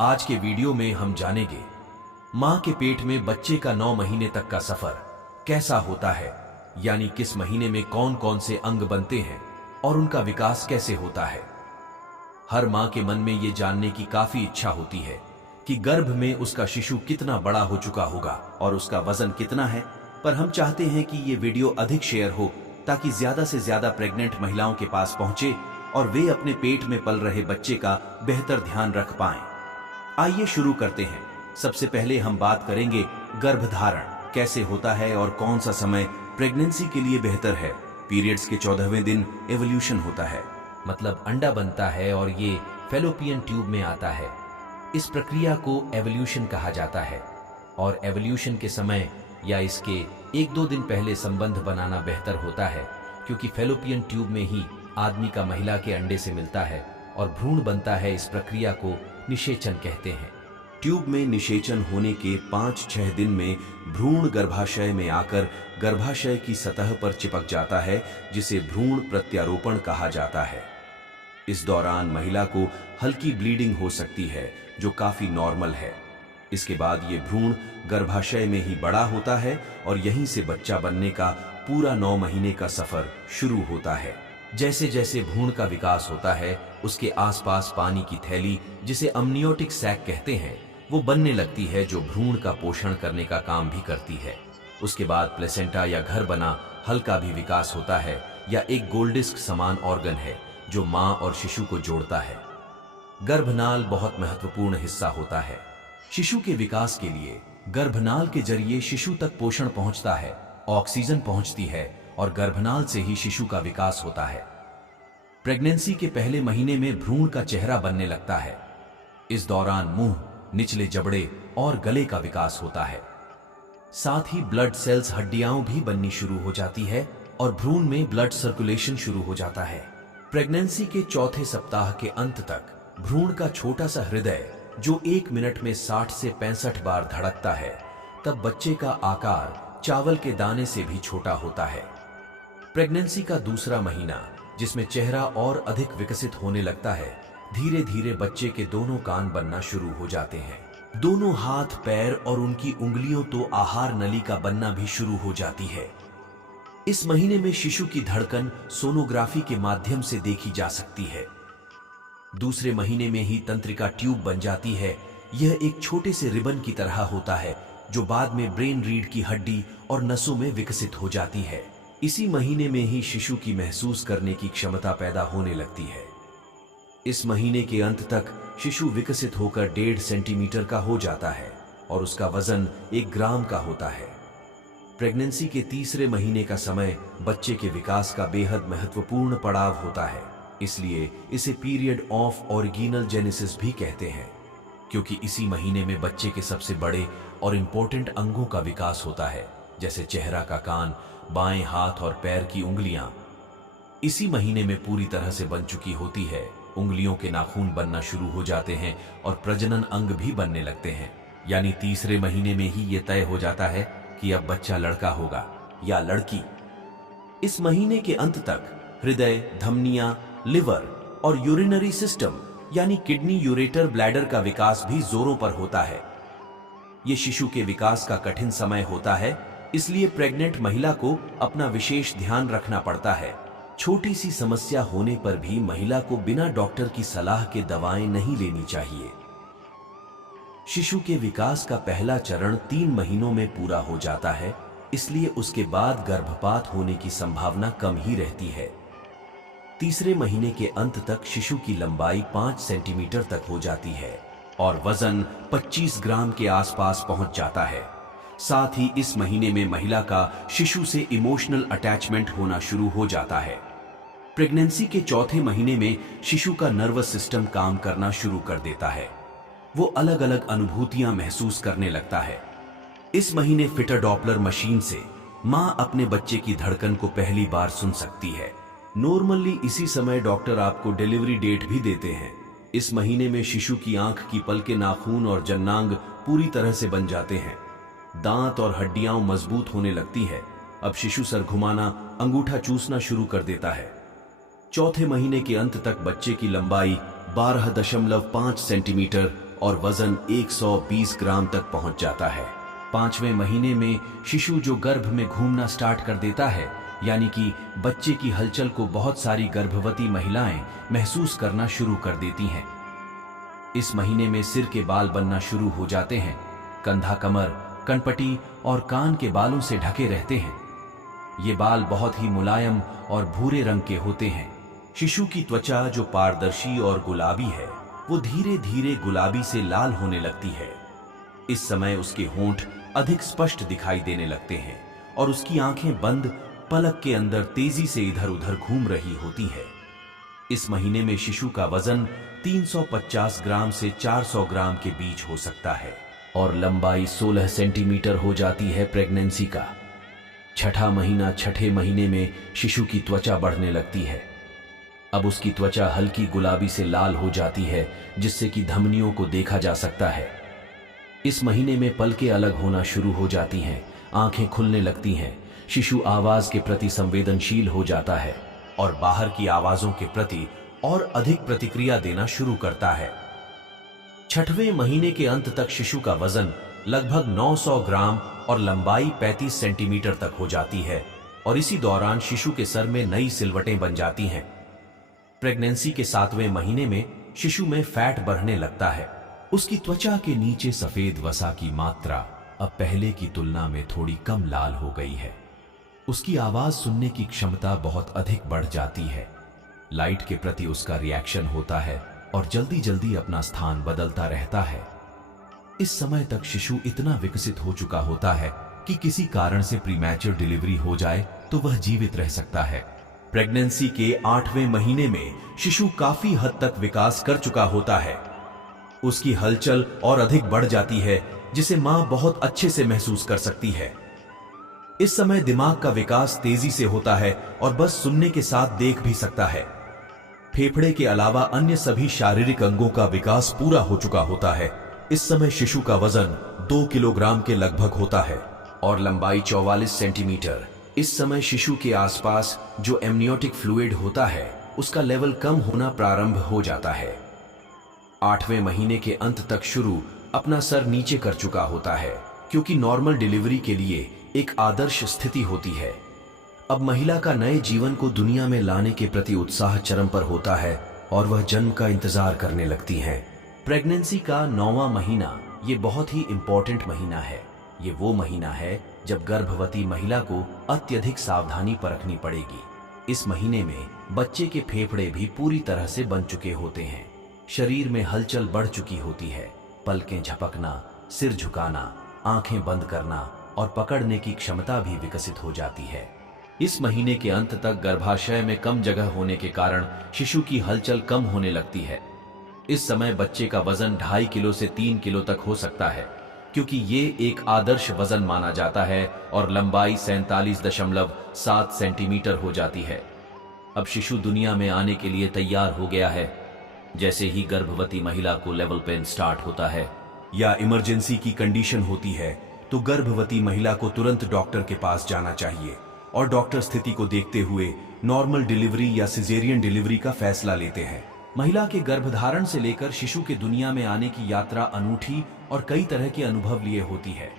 आज के वीडियो में हम जानेंगे मां के पेट में बच्चे का 9 महीने तक का सफर कैसा होता है, यानी किस महीने में कौन कौन से अंग बनते हैं और उनका विकास कैसे होता है। हर मां के मन में ये जानने की काफी इच्छा होती है कि गर्भ में उसका शिशु कितना बड़ा हो चुका होगा और उसका वजन कितना है, पर हम चाहते हैं कि ये वीडियो अधिक शेयर हो ताकि ज्यादा से ज्यादा प्रेग्नेंट महिलाओं के पास पहुंचे और वे अपने पेट में पल रहे बच्चे का बेहतर ध्यान रख पाएं। आइए शुरू करते हैं। सबसे पहले हम बात करेंगे गर्भधारण कैसे होता है और कौन सा समय प्रेगनेंसी के लिए बेहतर है। पीरियड्स के 14वें दिन एवोल्यूशन होता है, मतलब अंडा बनता है और ये फैलोपियन ट्यूब में आता है। इस प्रक्रिया को एवोल्यूशन कहा जाता है और एवोल्यूशन के समय या इसके 1-2 दिन पहले संबंध बनाना बेहतर होता है, क्योंकि फैलोपियन ट्यूब में ही आदमी का महिला के अंडे से मिलता है और भ्रूण बनता है। इस प्रक्रिया को निषेचन कहते हैं। ट्यूब में निषेचन होने के 5-6 दिन में भ्रूण गर्भाशय में आकर गर्भाशय की सतह पर चिपक जाता है, जिसे भ्रूण प्रत्यारोपण कहा जाता है। इस दौरान महिला को हल्की ब्लीडिंग हो सकती है, जो काफी नॉर्मल है। इसके बाद ये भ्रूण गर्भाशय में ही बड़ा होता है और यहीं से बच्चा बनने का पूरा 9 महीने का सफर शुरू होता है। जैसे जैसे भ्रूण का विकास होता है, उसके आसपास पानी की थैली, जिसे अमनियोटिक सैक कहते हैं, वो बनने लगती है, जो भ्रूण का पोषण करने का काम भी करती है। उसके बाद प्लेसेंटा या घर बना हल्का भी विकास होता है, या एक गोल्डिस्क समान ऑर्गन है जो मां और शिशु को जोड़ता है। गर्भनाल बहुत महत्वपूर्ण हिस्सा होता है। शिशु के विकास के लिए गर्भनाल के जरिए शिशु तक पोषण पहुंचता है, ऑक्सीजन पहुंचती है और गर्भनाल से ही शिशु का विकास होता है। प्रेगनेंसी के पहले महीने में भ्रूण का चेहरा बनने लगता है। इस दौरान मुंह, निचले जबड़े और गले का विकास होता है। साथ ही ब्लड सेल्स, हड्डियां भी बननी शुरू हो जाती है और भ्रूण में ब्लड सर्कुलेशन शुरू हो जाता है। प्रेगनेंसी के 4थे सप्ताह के अंत तक भ्रूण का छोटा सा हृदय, जो 1 मिनट में 60 से 65 बार धड़कता है, तब बच्चे का आकार चावल के दाने से भी छोटा होता है। प्रेगनेंसी का दूसरा महीना, जिसमें चेहरा और अधिक विकसित होने लगता है, धीरे धीरे बच्चे के दोनों कान बनना शुरू हो जाते हैं। दोनों हाथ, पैर और उनकी उंगलियों तो आहार नली का बनना भी शुरू हो जाती है। इस महीने में शिशु की धड़कन सोनोग्राफी के माध्यम से देखी जा सकती है। दूसरे महीने में ही तंत्रिका ट्यूब बन जाती है। यह एक छोटे से रिबन की तरह होता है, जो बाद में ब्रेन रीढ़ की हड्डी और नसों में विकसित हो जाती है। इसी महीने में ही शिशु की महसूस करने की क्षमता पैदा होने लगती है। इस महीने के अंत तक शिशु विकसित होकर 1.5 सेंटीमीटर का हो जाता है और उसका वजन 1 ग्राम का होता है। प्रेगनेंसी के तीसरे महीने का समय बच्चे के विकास का बेहद महत्वपूर्ण पड़ाव होता है, इसलिए इसे पीरियड ऑफ ओरिजिनल जेनेसिस भी कहते हैं, क्योंकि इसी महीने में बच्चे के सबसे बड़े और इंपॉर्टेंट अंगों का विकास होता है, जैसे चेहरा का कान, बाएं हाथ और पैर की उंगलियां इसी महीने में पूरी तरह से बन चुकी होती है। उंगलियों के नाखून बनना शुरू हो जाते हैं और प्रजनन अंग भी बनने लगते हैं। यानी तीसरे महीने में ही ये तय हो जाता है कि अब बच्चा लड़का होगा या लड़की। इस महीने के अंत तक हृदय, धमनियां, लिवर और यूरिनरी सिस्टम यानी किडनी, यूरेटर, ब्लैडर का विकास भी जोरों पर होता है। ये शिशु के विकास का कठिन समय होता है, इसलिए प्रेग्नेंट महिला को अपना विशेष ध्यान रखना पड़ता है। छोटी सी समस्या होने पर भी महिला को बिना डॉक्टर की सलाह के दवाएं नहीं लेनी चाहिए। शिशु के विकास का पहला चरण 3 महीनों में पूरा हो जाता है, इसलिए उसके बाद गर्भपात होने की संभावना कम ही रहती है। तीसरे महीने के अंत तक शिशु की लंबाई 5 सेंटीमीटर तक हो जाती है और वजन 25 ग्राम के आसपास पहुंच जाता है। साथ ही इस महीने में महिला का शिशु से इमोशनल अटैचमेंट होना शुरू हो जाता है। प्रेगनेंसी के 4थे महीने में शिशु का नर्वस सिस्टम काम करना शुरू कर देता है। वो अलग अलग अनुभूतियां महसूस करने लगता है। इस महीने फिटर डॉपलर मशीन से मां अपने बच्चे की धड़कन को पहली बार सुन सकती है। नॉर्मली इसी समय डॉक्टर आपको डिलीवरी डेट भी देते हैं। इस महीने में शिशु की आंख की पलकें, नाखून और जन्नांग पूरी तरह से बन जाते हैं। दांत और हड्डियां मजबूत होने लगती है। अब शिशु सर घुमाना, अंगूठा चूसना शुरू कर देता है। 4थे महीने के अंत तक बच्चे की लंबाई 12.5 सेंटीमीटर और वजन 120 ग्राम तक पहुंच जाता है। 5वें महीने में शिशु जो गर्भ में घूमना स्टार्ट कर देता है, यानी कि बच्चे की हलचल को बहुत सारी गर्भवती महिलाएं महसूस करना शुरू कर देती हैं। इस महीने में सिर के बाल बनना शुरू हो जाते हैं। कंधा, कमर, कनपटी और कान के बालों से ढके रहते हैं। ये बाल बहुत ही मुलायम और भूरे रंग के होते हैं। शिशु की त्वचा जो पारदर्शी और गुलाबी है, वो धीरे धीरे गुलाबी से लाल होने लगती है। इस समय उसके होंठ अधिक स्पष्ट दिखाई देने लगते हैं और उसकी आंखें बंद पलक के अंदर तेजी से इधर उधर घूम रही होती है। इस महीने में शिशु का वजन 350 ग्राम से 400 ग्राम के बीच हो सकता है और लंबाई 16 सेंटीमीटर हो जाती है प्रेगनेंसी का। छठा महीना, छठे महीने में शिशु की त्वचा बढ़ने लगती है। अब उसकी त्वचा हल्की गुलाबी से लाल हो जाती है, जिससे कि धमनियों को देखा जा सकता है। इस महीने में पलकें अलग होना शुरू हो जाती हैं, आंखें खुलने लगती हैं। शिशु आवाज के प्रति संवेदनशील हो जाता है और बाहर की आवाजों के प्रति और अधिक प्रतिक्रिया देना शुरू करता है। छठवें महीने के अंत तक शिशु का वजन लगभग 900 ग्राम और लंबाई 35 सेंटीमीटर तक हो जाती है और इसी दौरान शिशु के सर में नई सिलवटें बन जाती हैं। प्रेगनेंसी के 7वें महीने में शिशु में फैट बढ़ने लगता है। उसकी त्वचा के नीचे सफेद वसा की मात्रा अब पहले की तुलना में थोड़ी कम लाल हो गई है। उसकी आवाज सुनने की क्षमता बहुत अधिक बढ़ जाती है। लाइट के प्रति उसका रिएक्शन होता है और जल्दी जल्दी अपना स्थान बदलता रहता है। इस समय तक शिशु इतना विकसित हो चुका होता है कि किसी कारण से प्रीमैच्योर डिलीवरी हो जाए तो वह जीवित रह सकता है। प्रेगनेंसी के 8वें महीने में शिशु काफी हद तक विकास कर चुका होता है। उसकी हलचल और अधिक बढ़ जाती है, जिसे मां बहुत अच्छे से महसूस कर सकती है। इस समय दिमाग का विकास तेजी से होता है और बस सुनने के साथ देख भी सकता है। फेफड़े के अलावा अन्य सभी शारीरिक अंगों का विकास पूरा हो चुका होता है। इस समय शिशु का वजन 2 किलोग्राम के लगभग होता है और लंबाई 44 सेंटीमीटर। इस समय शिशु के आसपास जो एमनियोटिक फ्लूइड होता है, उसका लेवल कम होना प्रारंभ हो जाता है। 8वें महीने के अंत तक शुरू अपना सर नीचे कर चुका होता है, क्योंकि नॉर्मल डिलीवरी के लिए एक आदर्श स्थिति होती है। अब महिला का नए जीवन को दुनिया में लाने के प्रति उत्साह चरम पर होता है और वह जन्म का इंतजार करने लगती है। प्रेगनेंसी का 9वां महीना ये बहुत ही इंपॉर्टेंट महीना है। ये वो महीना है जब गर्भवती महिला को अत्यधिक सावधानी बरतनी पड़ेगी। इस महीने में बच्चे के फेफड़े भी पूरी तरह से बन चुके होते हैं। शरीर में हलचल बढ़ चुकी होती है। पलकें झपकना, सिर झुकाना, आंखें बंद करना और पकड़ने की क्षमता भी विकसित हो जाती है। इस महीने के अंत तक गर्भाशय में कम जगह होने के कारण शिशु की हलचल कम होने लगती है। इस समय बच्चे का वजन 2.5 किलो से 3 किलो तक हो सकता है, क्योंकि ये एक आदर्श वजन माना जाता है और लंबाई 47.7 सेंटीमीटर हो जाती है। अब शिशु दुनिया में आने के लिए तैयार हो गया है। जैसे ही गर्भवती महिला को लेवल पेन स्टार्ट होता है या इमरजेंसी की कंडीशन होती है, तो गर्भवती महिला को तुरंत डॉक्टर के पास जाना चाहिए और डॉक्टर स्थिति को देखते हुए नॉर्मल डिलीवरी या सिजेरियन डिलीवरी का फैसला लेते हैं। महिला के गर्भधारण से लेकर शिशु के दुनिया में आने की यात्रा अनूठी और कई तरह के अनुभव लिए होती है।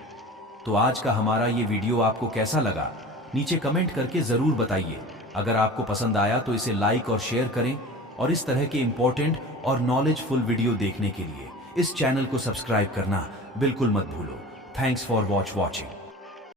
तो आज का हमारा ये वीडियो आपको कैसा लगा, नीचे कमेंट करके जरूर बताइए। अगर आपको पसंद आया तो इसे लाइक और शेयर करें और इस तरह के इंपॉर्टेंट और नॉलेजफुल वीडियो देखने के लिए इस चैनल को सब्सक्राइब करना बिल्कुल मत भूलो। Thanks for watching.